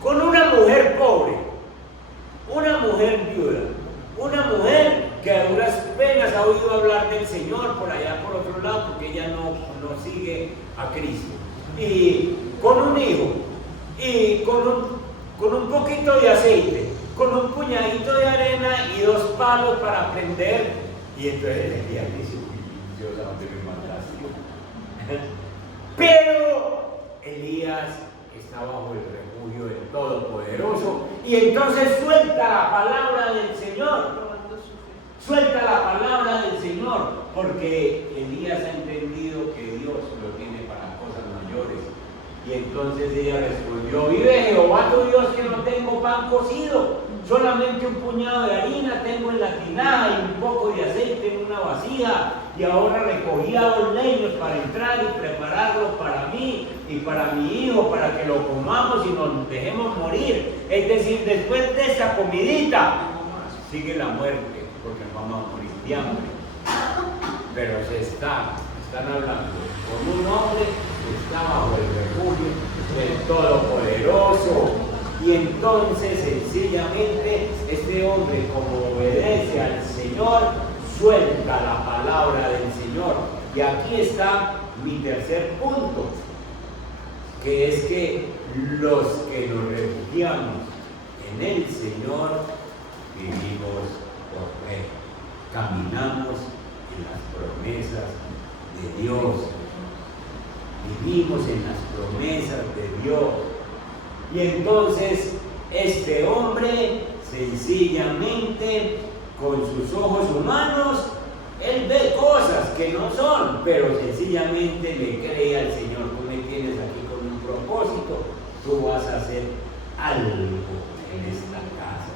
con una mujer pobre, una mujer viuda, una mujer que a duras penas ha oído hablar del Señor por allá por otro lado, porque ella no sigue a Cristo. Y con un hijo, y con un poquito de aceite, con un puñadito de arena y 2 palos para prender. Y entonces Elías dice, Dios, ¿a dónde me mandaste? Pero Elías está bajo el refugio del Todopoderoso y entonces suelta la palabra del Señor. Suelta la palabra del Señor, porque Elías ha entendido que Dios lo tiene para cosas mayores. Y entonces ella respondió, vive Jehová tu Dios que no tengo pan cocido, solamente un puñado de harina tengo en la tinaja y un poco de aceite en una vasija, y ahora recogía 2 leños para entrar y prepararlo para mí y para mi hijo, para que lo comamos y nos dejemos morir. Es decir, después de esa comidita sigue la muerte, porque vamos a morir de hambre. Pero están hablando con un hombre que está bajo el refugio del Todopoderoso. Y entonces sencillamente este hombre, como obedece al Señor, suelta la palabra del Señor. Y aquí está mi tercer punto, que es que los que nos refugiamos en el Señor vivimos por fe, caminamos en las promesas de Dios, vivimos en las promesas de Dios. Y entonces este hombre sencillamente con sus ojos humanos, él ve cosas que no son, pero sencillamente le cree al Señor. Tú me tienes aquí con un propósito, tú vas a hacer algo en esta casa.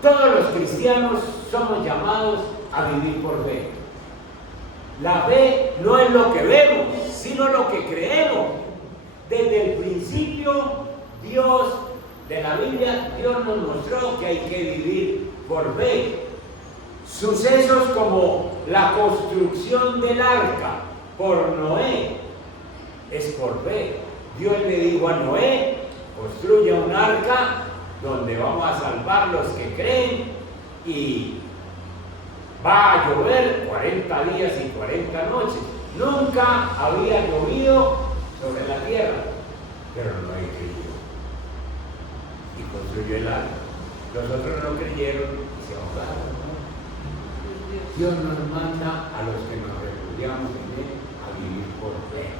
Todos los cristianos somos llamados a vivir por fe. La fe no es lo que vemos, sino lo que creemos. Desde el principio, Dios, de la Biblia, Dios nos mostró que hay que vivir por fe. Sucesos como la construcción del arca por Noé es por fe. Dios le dijo a Noé, construya un arca donde vamos a salvar los que creen y va a llover 40 días y 40 noches. Nunca había llovido sobre la tierra, pero no hay creyó y construyó el arca. Los otros no creyeron y se ahogaron. Dios nos manda a los que nos refugiamos en Él a vivir por fe.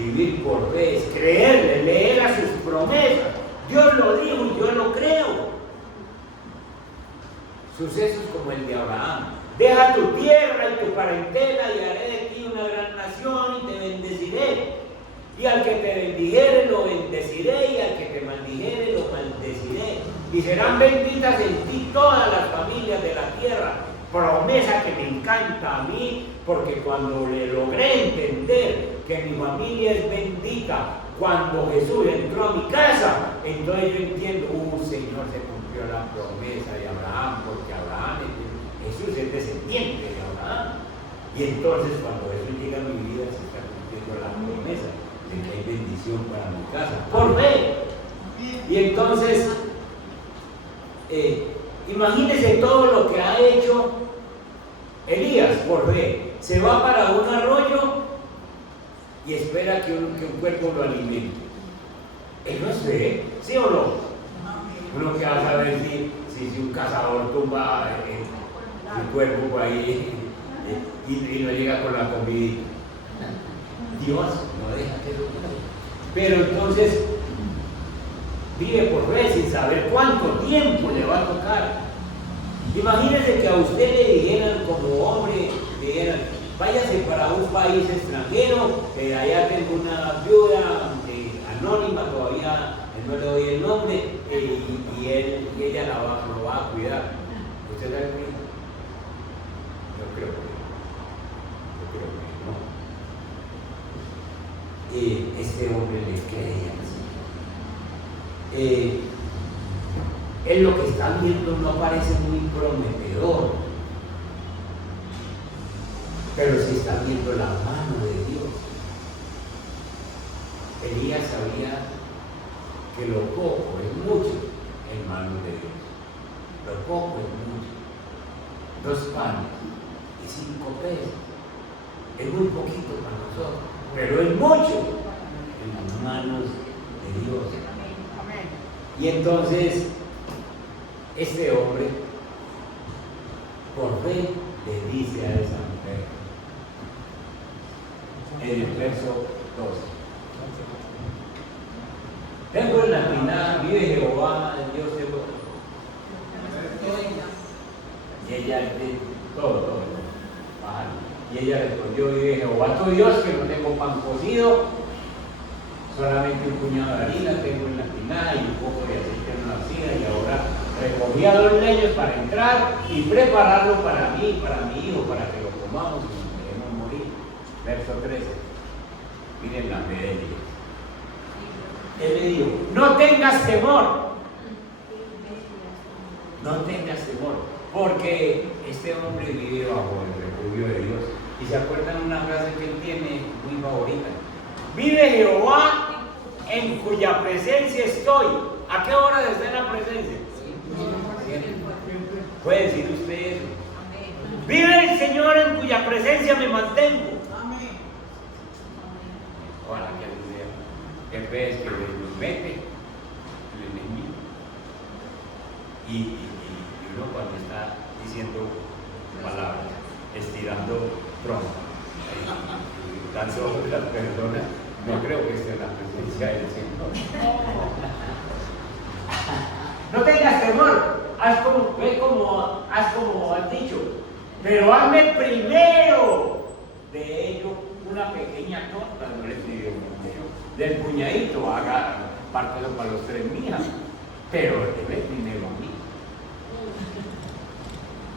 Vivir por fe es creerle, leer a sus promesas. Dios lo dijo y yo lo creo. Sucesos como el de Abraham. Deja tu tierra y tu parentela y haré de ti una gran nación y te bendeciré. Y al que te bendijere lo bendeciré y al que te maldijere lo maldeciré. Y serán benditas en ti todas las familias de la tierra. Promesa que me encanta a mí, porque cuando le logré entender que mi familia es bendita, cuando Jesús entró a mi casa, entonces yo entiendo, Señor, se cumplió la promesa de Abraham, porque Jesús es descendiente de Abraham. Y entonces cuando Jesús llega a mi vida, se está cumpliendo la promesa de que hay bendición para mi casa, por fe. Y entonces, imagínense todo lo que ha hecho Elías por fe. Se va para un arroyo y espera que un cuerpo lo alimente. Eso es fe, ¿sí o no? Uno que va a saber si un cazador tumba el cuerpo por ahí y no llega con la comida. Dios no deja que lo haga. Pero entonces vive por fe sin saber cuánto tiempo le va a tocar. Imagínense que a usted le dijeran como hombre, le dijeran, váyase para un país extranjero, allá tengo una viuda anónima, todavía no le doy el nombre, y ella lo va a cuidar. ¿Usted la cuida? Yo creo que no. Este hombre le creía así. Él lo que está viendo no parece muy prometedor, pero sí está viendo la mano de Dios. Elías sabía que lo poco es mucho en manos de Dios. Lo poco es mucho. 2 panes y 5 pesos. Es muy poquito para nosotros, pero es mucho en las manos de Dios. Y entonces, este hombre, por fe, le dice a esa mujer, en el verso 12, tengo en la pinada, vive Jehová, Dios de vos. Y ella, todo, bájalo. Y ella respondió, vive Jehová tu Dios, que no tengo pan cocido, solamente un puñado de harina tengo en la pinada y un poco de aceite en una vasija, y ahora recogía 2 leños para entrar y prepararlo para mí y para mi hijo, para que lo comamos y nos dejemos morir. Verso 13. Miren la fe de Dios. Él le dijo, no tengas temor. No tengas temor, porque este hombre vive bajo el refugio de Dios. Y se acuerdan una frase que él tiene muy favorita. Vive Jehová en cuya presencia estoy. ¿A qué hora está en la presencia? ¿Puede decir usted eso? Vive el Señor en cuya presencia me mantengo. Ojalá que así sea. El fe es que nos mete el enemigo. Y uno cuando está diciendo palabras, estirando tronco, dando las personas, no creo que esté en la presencia del Señor. No tengas temor, haz como has dicho, pero hazme primero de ello una pequeña torta, no le pidió mucho, del puñadito, haga pártelo para los 3 mías, pero debe primero a mí.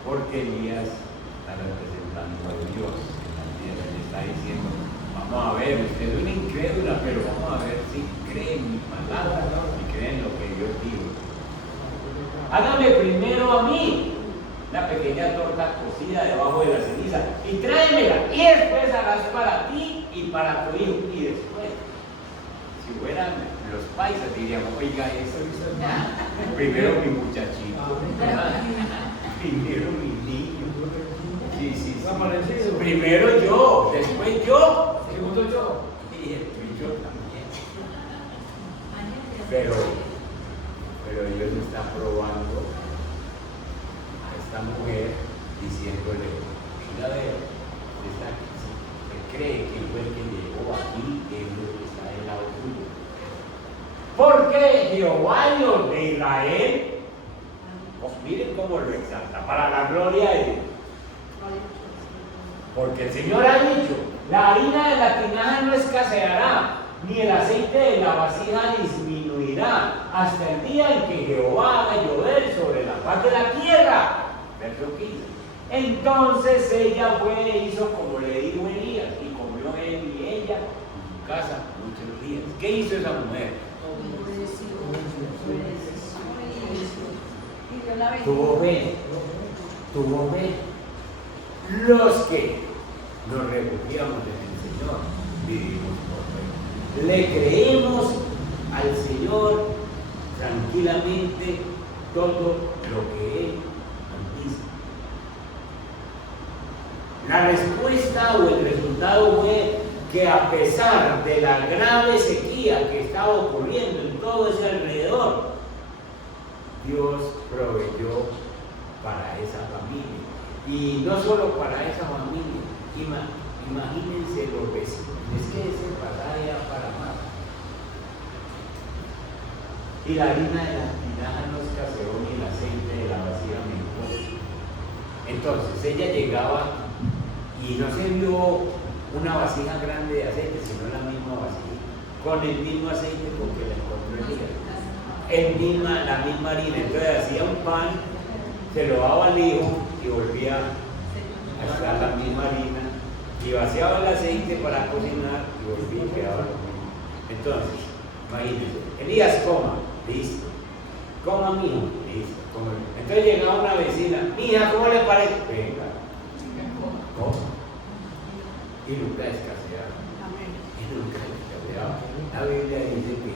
Porque Elías está representando a Dios en la tierra, le está diciendo, vamos a ver, usted es una incrédula, pero vamos a ver si cree en mi palabra y cree en lo que yo digo. Hágame primero a mí la pequeña torta cocida debajo de la ceniza y tráemela, y después harás para ti y para tu hijo. Y después, si fueran los paisas, diríamos, oiga eso, primero mi muchachito, primero mi niño, sí. Primero yo, después yo, segundo yo, y después yo también. Pero Dios está probando a esta mujer diciéndole, mira, a ver, se cree que fue el que llegó aquí, que Porque Jehová Dios de Israel, pues miren cómo lo exalta, para la gloria de Dios. Porque el Señor ha dicho, la harina de la tinaja no escaseará, ni el aceite de la vasija disminuirá, hasta el día en que Jehová haga llover sobre la faz de la tierra. Verso 15. Entonces ella fue e hizo como le dijo Elías, y comió él y ella en su casa muchos días. ¿Qué hizo esa mujer? Tuvo fe, tuvo fe. Los que nos refugiamos en el Señor vivimos por fe. Le creemos al Señor tranquilamente todo lo que Él nos dice. La respuesta o el resultado fue que a pesar de la grave sequía que estaba ocurriendo en todo ese alrededor, Dios proveyó para esa familia. Y no solo para esa familia, imagínense los vecinos. Es que ese pasaje era para más. Y la harina de la tinaja no escaseó, ni el aceite de la vasija menguó. Entonces ella llegaba y no se vio una vasija grande de aceite, sino la misma vasija, con el mismo aceite porque la encontró Elías. La misma harina. Entonces hacía un pan, se lo daba al hijo y volvía a estar la misma harina, y vaciaba el aceite para cocinar y volvía y quedaba lo mismo. Entonces, imagínense, Elías, coma, listo. Coma, mijo, listo. Coma. Entonces llegaba una vecina, mija, ¿cómo le parece? Venga, coma. Y nunca escaseaba. Y nunca escaseaba. La Biblia dice que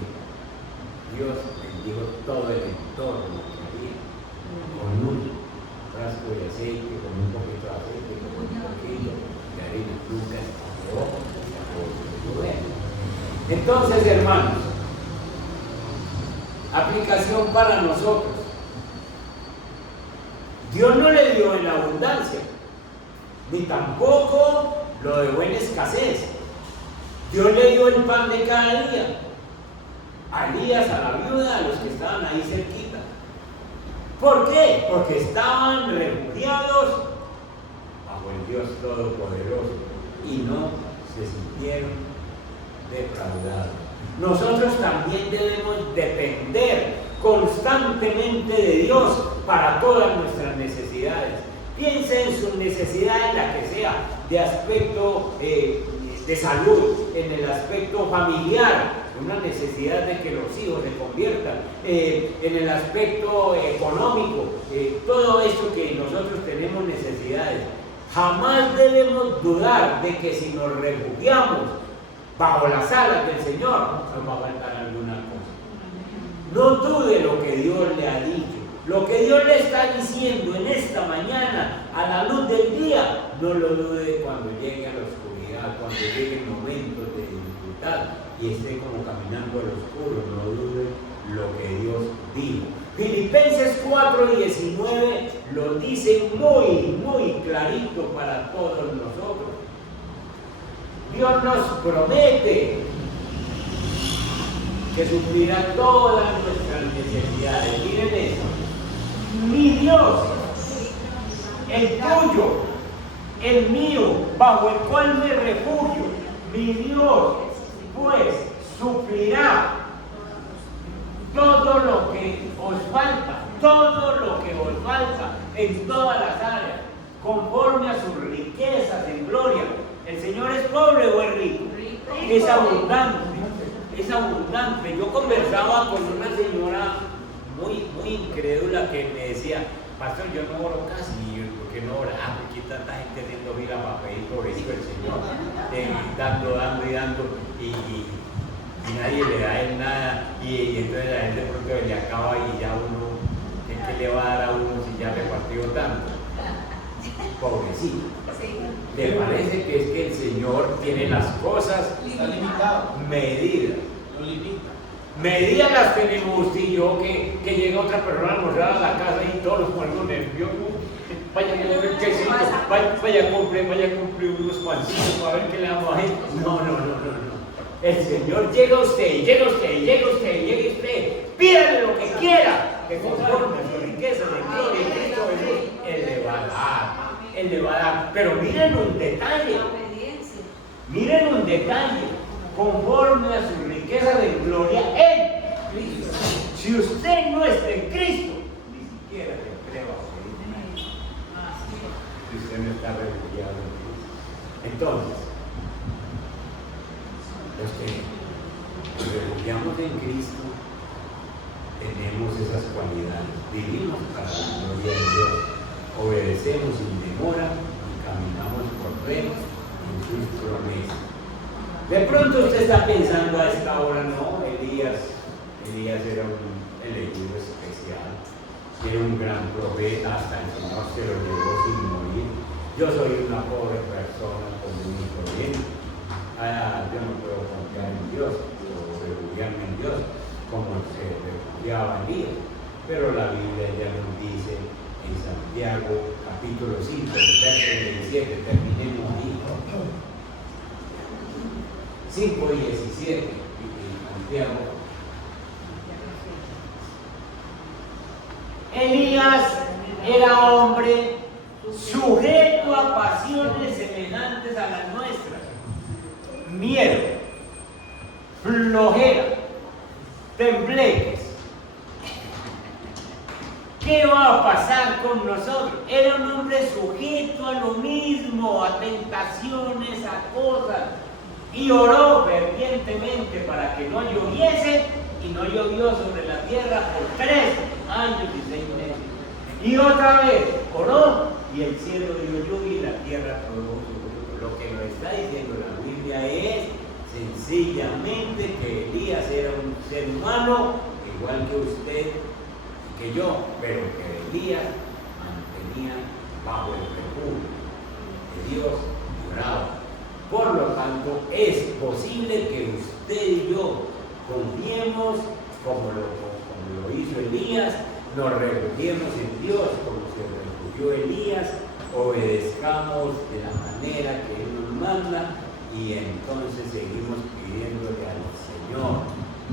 Dios bendijo todo el entorno que había con un frasco de aceite, con un poquito de aceite, con un poquito de harina. Nunca escaseó. Entonces, hermanos, aplicación para nosotros. Dios no le dio en abundancia, ni tampoco lo dejó en escasez. Dios le dio el pan de cada día. A Elías, a la viuda, a los que estaban ahí cerquita. ¿Por qué? Porque estaban refugiados bajo el Dios Todopoderoso y no se sintieron defraudados. Nosotros también debemos depender constantemente de Dios para todas nuestras necesidades. Piense en sus necesidades, la que sea, de aspecto de salud, en el aspecto familiar, una necesidad de que los hijos se conviertan, en el aspecto económico, todo eso que nosotros tenemos necesidades. Jamás debemos dudar de que si nos refugiamos bajo las alas del Señor, nos va a faltar alguna cosa. No dude lo que Dios le ha dicho. Lo que Dios le está diciendo en esta mañana a la luz del día, no lo dude cuando llegue a la oscuridad, cuando lleguen momentos de dificultad y esté como caminando al oscuro. No dude lo que Dios dijo. Filipenses 4:19 lo dice muy clarito para todos nosotros. Dios nos promete que suplirá todas nuestras necesidades. Miren eso. Mi Dios, el tuyo, el mío, bajo el cual me refugio, mi Dios, pues suplirá todo lo que os falta, en todas las áreas, conforme a sus riquezas en gloria. ¿El Señor es pobre o es rico? Es abundante, es abundante. Yo conversaba con una señora muy incrédula que me decía, pastor, yo no oro casi. Y yo, ¿por qué no ora? Porque hay tanta gente haciendo fila para pedir pobrecito el Señor, dando, y nadie le da a él nada, y entonces la gente de pronto le acaba y ya uno, ¿qué le va a dar a uno si ya repartió tanto? Pobrecito. ¿Le parece que es que el Señor tiene las cosas medidas? Lo limita. Medidas las tenemos usted y yo, que llega otra persona a almorzar a la casa y todos los ponemos nerviosos. Vaya a ver quesito, vaya a comprar unos pancitos para ver qué le damos a él. No. El Señor llega a usted, y llega a usted, y llega a usted, y llega a usted. Pídale lo que quiera, que conforme a su riqueza de gloria en Cristo Jesús, Él le va a dar. Él le va a dar. Pero miren un detalle. Miren un detalle. Conforme a su riqueza de gloria en Cristo. Si usted no está en Cristo, ni siquiera le creo a usted. Si usted no está refugiado en Cristo. Entonces, los que nos refugiamos en Cristo tenemos esas cualidades. Vivimos para la gloria de Dios. Obedecemos sin demora y caminamos por fe en sus promesas. De pronto usted está pensando a esta hora, no, Elías era un elegido especial, era un gran profeta, hasta el Señor se lo llevó sin morir. Yo soy una pobre persona común y corriente. Yo no puedo confiar en Dios o refugiarme en Dios como se refugiaba Elías. Pero la Biblia ya nos dice en Santiago capítulo 5, verso 17, terminemos ahí. 5 y 17, Santiago. Elías era hombre sujeto a pasiones semejantes a las nuestras. Miedo, flojera, tembleques. ¿Qué va a pasar con nosotros? Era un hombre sujeto a lo mismo, a tentaciones, a cosas. Y oró fervientemente para que no lloviese, y no llovió sobre la tierra por 3 años y 6 meses. Y otra vez oró, y el cielo dio lluvia y la tierra produjo su fruto. Lo que nos está diciendo la Biblia es sencillamente que Elías era un ser humano, igual que usted y que yo, pero que Elías mantenía bajo el refugio de Dios y oraba. Por lo tanto, es posible que usted y yo confiemos como lo hizo Elías, nos refugiemos en Dios como se refugió Elías, obedezcamos de la manera que Él nos manda y entonces seguimos pidiéndole al Señor,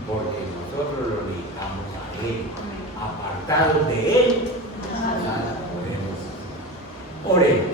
porque nosotros lo necesitamos a Él. Apartados de Él, nada podemos hacer. Oremos.